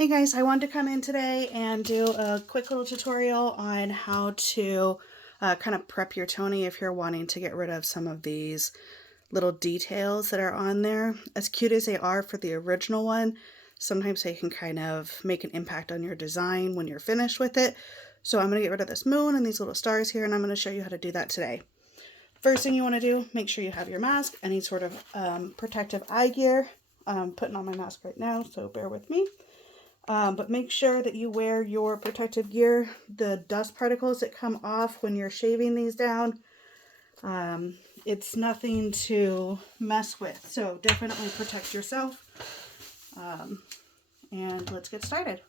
Hey guys, I wanted to come in today and do a quick little tutorial on how to kind of prep your Tony if you're wanting to get rid of some of these little details that are on there. As cute as they are for the original one, sometimes they can kind of make an impact on your design when you're finished with it. So I'm going to get rid of this moon and these little stars here, and I'm going to show you how to do that today. First thing you want to do, make sure you have your mask, any sort of protective eye gear. I'm putting on my mask right now, so bear with me. But make sure that you wear your protective gear. The dust particles that come off when you're shaving these down, it's nothing to mess with. So definitely protect yourself. And let's get started.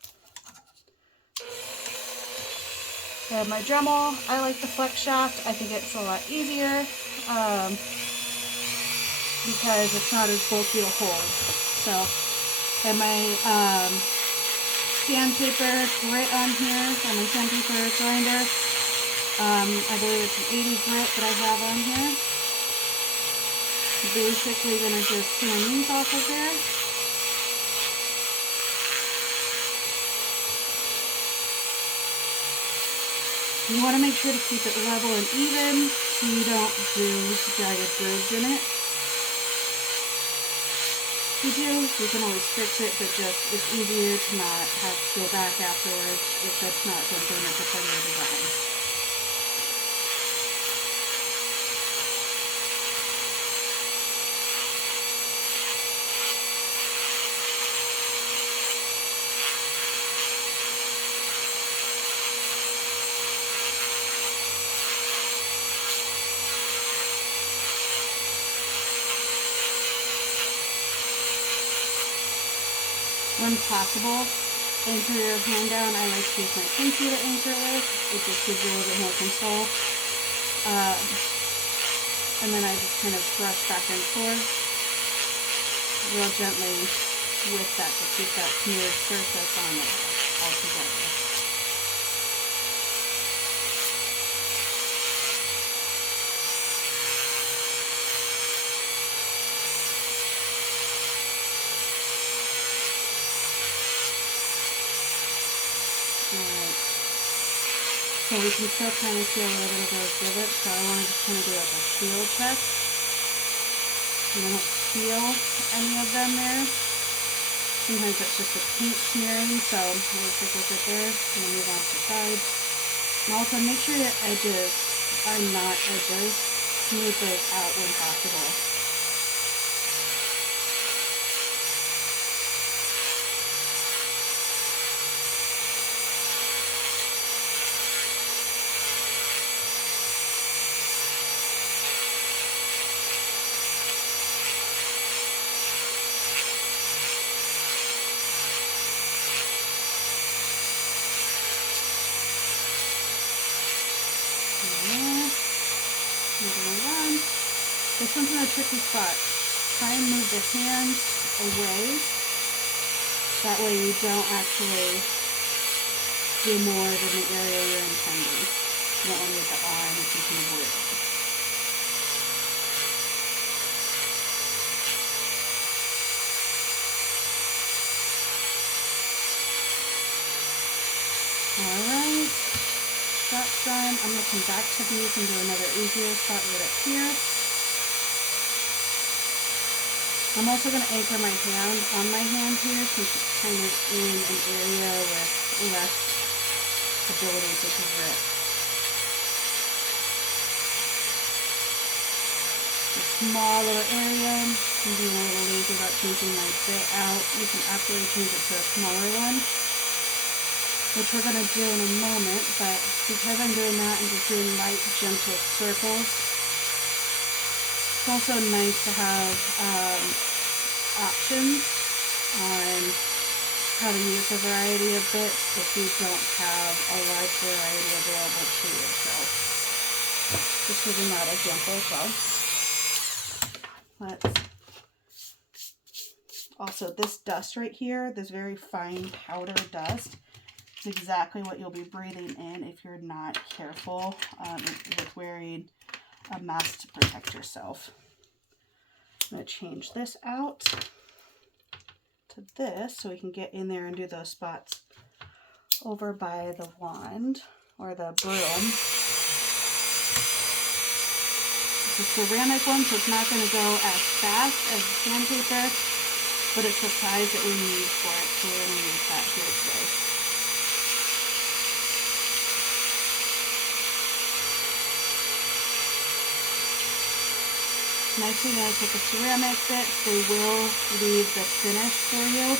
I have my Dremel. I like the flex shaft. I think it's a lot easier because it's not as bulky to hold. So I have my sandpaper grit on here, and my sandpaper grinder. I believe it's an 80 grit that I have on here. Basically gonna just sand these off of there. You want to make sure to keep it level and even so you don't do jagged grooves in it. If you do, you can always fix it, but just it's easier to not have to go back afterwards if that's not something that's a part of your design. When possible, anchor your hand down. I like to use my pinky to anchor with. It just gives you a little bit more control. And then I just kind of brush back and forth real gently with that to keep that smooth surface on it all together. Alright, so we can still kind of feel a little bit of those rivets, so I want to just kind of do like a feel check. And I don't feel any of them there. Sometimes it's just a paint smearing, so we'll take a look at there and then move on to the sides. And also make sure your edges are not edges. Smooth those out when possible. This one's in a tricky spot. Try and move the hands away. That way you don't actually do more than the area you're intending. You don't want to get the eye if you can avoid it. Alright, that's done. I'm going to come back to these and do another easier spot right up here. I'm also going to anchor my hand on my hand here since it's kind of in an area with less ability to grip. A small little area. I'm being a little lazy about changing my bit out. You can absolutely change it to a smaller one, which we're going to do in a moment, but because I'm doing that, I'm just doing light, gentle circles. It's also nice to have options on how to use a variety of bits if you don't have a large variety available to yourself. Just giving that an example as well. Also, this dust right here, this very fine powder dust, is exactly what you'll be breathing in if you're not careful with wearing a mask to protect yourself. I'm going to change this out to this so we can get in there and do those spots over by the wand or the broom. It's a ceramic one, so it's not going to go as fast as sandpaper, but it's the size that we need for it, so we're going to use that here today. Nice thing is with the ceramic bits, they will leave the finish for you.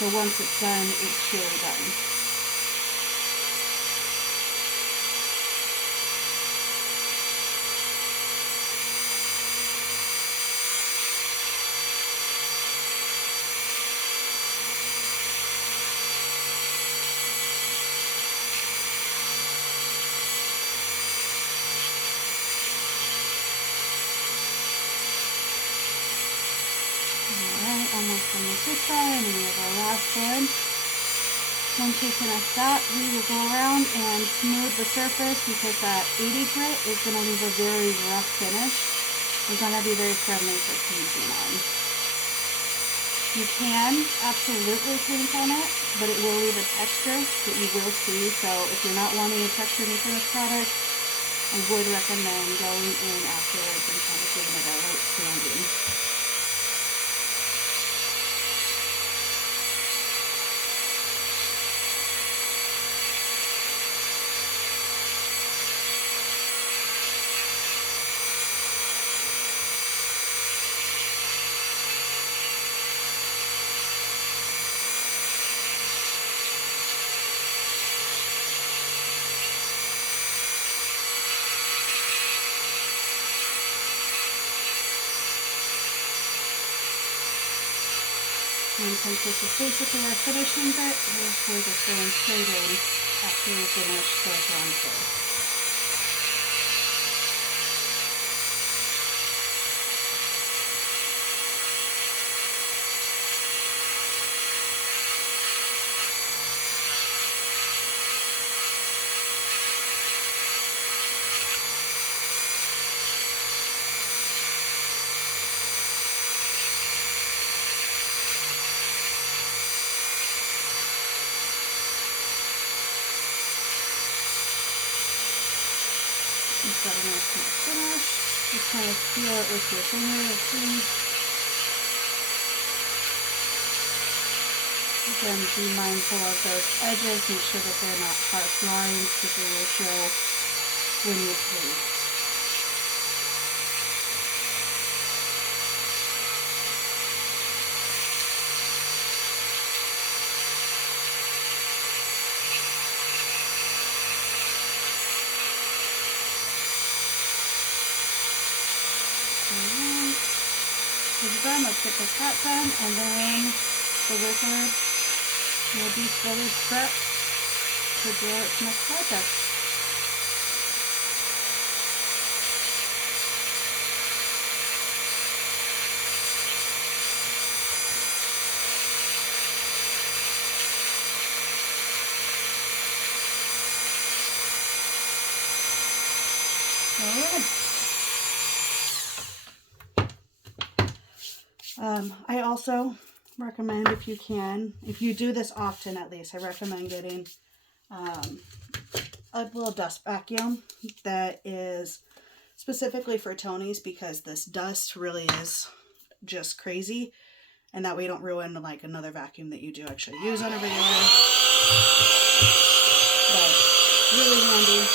So once it's done, it's truly done. Alright, almost done with this side, and then we have our last one. Once we finish that, we will go around and smooth the surface because that 80 grit is going to leave a very rough finish. It's not going to be very friendly for painting on. You can absolutely paint on it, but it will leave a texture that you will see. So if you're not wanting a texture in your finished product, I would recommend going in afterwards and kind of giving it a light sanding. And since this is basically our finishing bit, we're just going straight in after we finish the bronzer. You've got a nice kind of finish. Just kind of feel it with your finger to see. Again, be mindful of those edges. Make sure that they're not harsh lines because they will show when you paint. Done. Let's get this hat done, and then the wizard will be fully prepped to do its next project. All right. I also recommend, if you can, if you do this often at least, I recommend getting a little dust vacuum that is specifically for tonies because this dust really is just crazy, and that way you don't ruin like another vacuum that you do actually use on a regular. But really handy.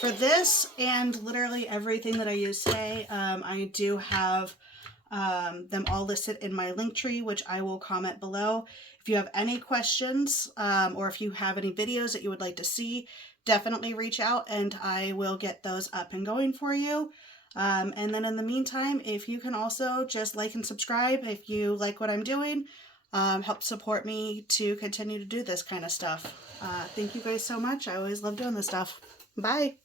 For this and literally everything that I use today, I do have them all listed in my link tree, which I will comment below. If you have any questions or if you have any videos that you would like to see, definitely reach out and I will get those up and going for you. And then in the meantime, if you can also just like and subscribe if you like what I'm doing, help support me to continue to do this kind of stuff. Thank you guys so much. I always love doing this stuff. Bye.